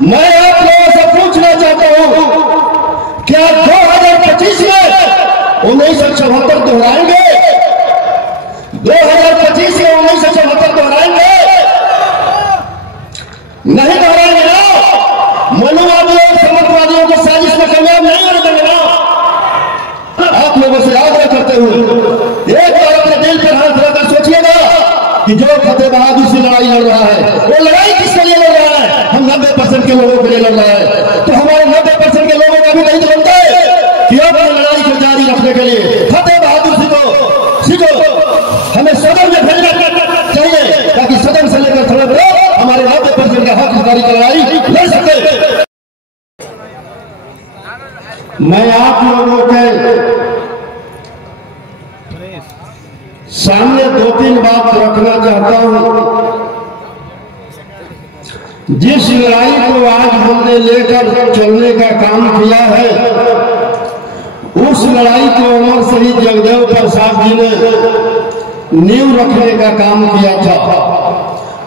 मैं आप लोगों से पूछना चाहता हूं, क्या 2025 में 1974 दोहराएंगे? 2025 में 1974 दोहराएंगे? नहीं दोहराएंगे ना। मनुवादियों और समर्थवादियों को साजिश में कामयाब नहीं होने देंगे ना। आप लोगों से आग्रह करते हुए एक बार अपने दिल पर हाथ रखकर सोचिएगा कि जो फतेह बहादुर से लड़ाई लड़ रहा है वो लड़ाई किसके लिए लड़ रहा है? हम 90% के लोगों के लिए लड़ रहा है। तो हमारे 90% के लोगों का भी नहीं बनता है कि अपनी लड़ाई को जारी रखने के लिए फतेह बहादुर सीखो हमें सदन में भेजना चाहिए, ताकि सदन से लेकर थोड़ा हमारे 90% का हक अधिकारी की लड़ाई लड़ सके। मैं आप लोगों के सामने 2-3 बात रखना चाहता हूं। जिस लड़ाई को आज हमने लेकर चलने का काम किया है, उस लड़ाई को अमर शहीद जगदेव प्रसाद जी ने नींव रखने का काम किया था।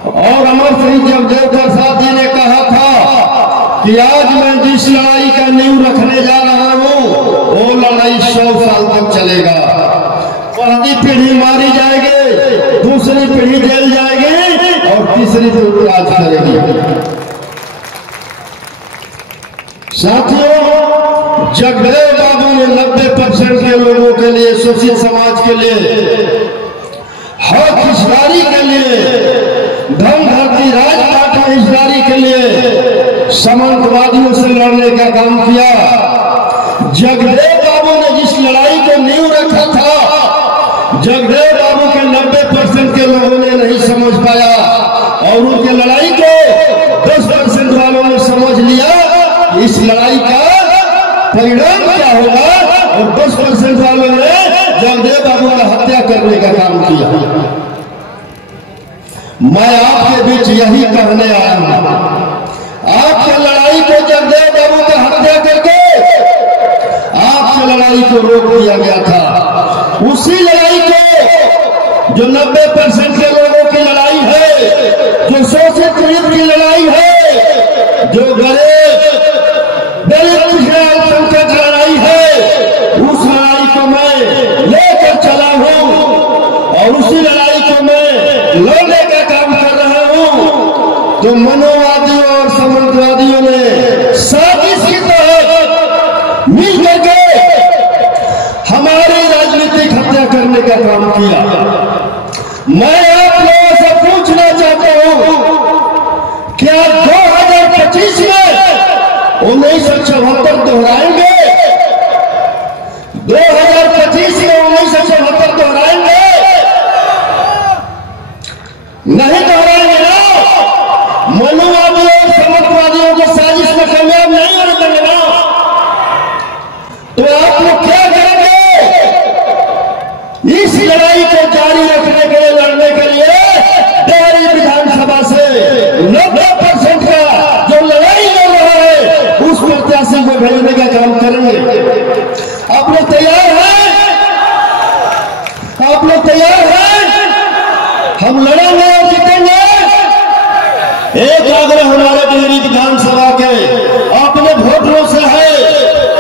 और अमर शहीद जगदेव प्रसाद जी ने कहा था कि आज मैं जिस लड़ाई का नींव रखने जा रहा हूं वो लड़ाई 100 साल तक चलेगा। पहली पीढ़ी मारी जाएगी, दूसरी पीढ़ी जेल जाएगी और तीसरी पीढ़ी राज करेगी। साथियों, जगदेव बाबू ने 90% के लोगों के लिए, शोषित समाज के लिए, हक हिस्सेदारी के लिए, धन धरती राजपाट में हिस्सेदारी के लिए सामंतवादियों से लड़ने का काम किया। जगदेव बाबू ने जिस लड़ाई को नींव रखा था, जगदेव बाबू के 90% के लोगों ने नहीं समझ पाया और उनके लड़ाई को 10% वालों ने समझ लिया। इस लड़ाई का परिणाम क्या होगा, और 10% वालों ने जगदेव बाबू की हत्या करने का काम किया। मैं आपके बीच यही कहने आया हूं, आपकी लड़ाई को जगदेव बाबू की हत्या करके आपकी लड़ाई को रोक दिया गया था। उसी लड़ाई को जो 90% के लोगों की लड़ाई है, जो शोषित पीड़ित की लड़ाई है, जो गरीब दलित पिछड़े अल्पसंख्यक की लड़ाई है, उस लड़ाई को मैं लेकर चला हूं और उसी लड़ाई को मैं लड़ने का काम कर रहा हूं। तो मनोवादियों और सामंतवादियों ने साजिश की तहत मिल करके हमारी राजनीतिक हत्या करने का काम किया। मैं आप लोगों से पूछना चाहता हूं, क्या 2025 में 1974 दोहराएंगे? 2025 में 1974 दोहराएंगे? नहीं दोहराएंगे ना। मनुवादियों और समर्थवादियों को साजिश में कामयाब नहीं होने देंगे ना। तो आप लोग क्या करेंगे? इस लड़ाई को जारी रखने के लिए, लड़ने के लिए डेहरी विधानसभा से 90% का जो लड़ाई लड़ रहा है उस प्रत्याशी को भेजने का काम करेंगे। आप लोग तैयार हैं? आप लोग तैयार हैं? हम लड़ेंगे और जीतेंगे। एक आग्रह हमारे डेहरी विधानसभा के अपने वोटरों से है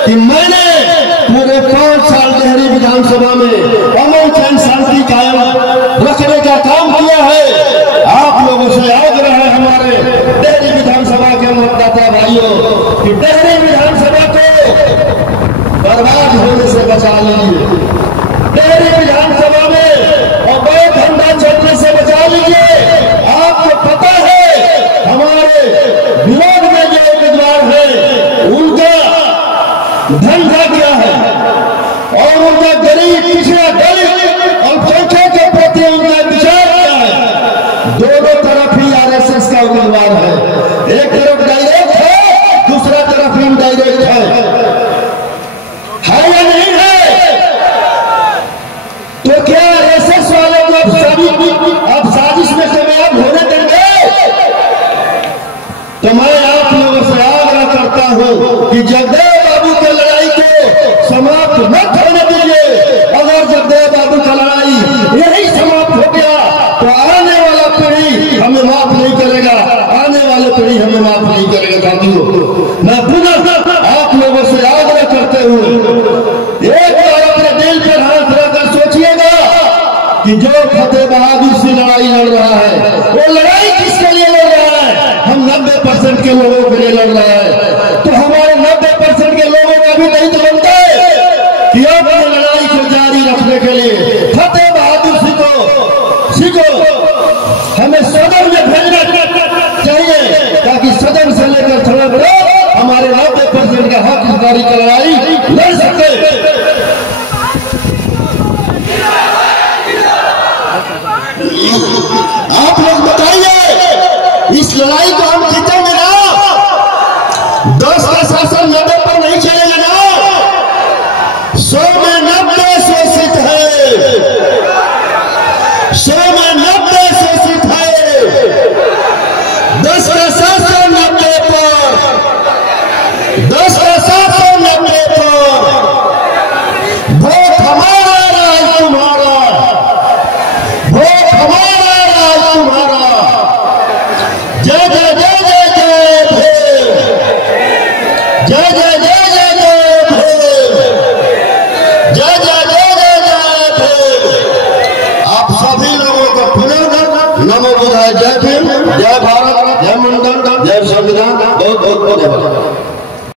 कि मैंने पूरे 5 साल डेहरी विधानसभा में अमन चैन शांति कायम रखने का काम किया है। आप लोगों से आग्रह है हमारे डेहरी विधानसभा के मतदाता भाइयों कि डेहरी विधानसभा को बर्बाद होने से बचा लीजिए। डेहरी विधानसभा में अवैध धंधा चलने से बचा लीजिए। आपको पता है हमारे विरोध में जो उम्मीदवार है उनका धंधा क्या है और उनका गरीब पिछड़ा दलित अल्पसंख्यक के प्रति उनका विचार क्या है। दोनों तरफ ही आरएसएस का उम्मीदवार है। एक तरफ डायरेक्ट है, दूसरा तरफ इनडायरेक्ट है या नहीं है? तो क्या आरएसएस वाले को अब साजिश में कामयाब होने देंगे? तो मैं आप लोगों से आग्रह करता हूं कि जगदेव बाबू की लड़ाई को समाप्त मत होने दीजिए। अगर जगदेव बाबू का लड़ाई यही समाप्त हो गया तो आने वाला पीढ़ी हमें माफ नहीं करेगा, आने वाले पीढ़ी हमें माफ नहीं करेगा। 90% के लोगों के लिए लड़ रहा है, तो हमारे 90% के लोगों का भी नहीं तो बनता है कि अपनी लड़ाई को जारी रखने के लिए फतेह बहादुर सिंह को हमें सदन में भेजना चाहिए, ताकि सदन से लेकर थोड़ा बड़ा हमारे 90% का हक हिस्सेदारी की लड़ाई लड़ सकते। आप लोग बताइए, इस लड़ाई को हम जीतेंगे ना? 10 का शासन 90 पर नहीं चलेगा ना? 100 में 90 शोषित है, 100 में 90 शोषित है। 10 का शासन 90 पर, 10 का शासन 90 पर। वोट हमारा, राज तुम्हारा, वोट हमारा, राज तुम्हारा। जय जय जय जय जय भीम, जय जय जय जय जय भीम, जय जय जय जय जय भीम। आप सभी लोगों को पुनः नमो बुद्धाय। जय भीम, जय भारत, जय मंडल, जय संविधान। बहुत बहुत धन्यवाद।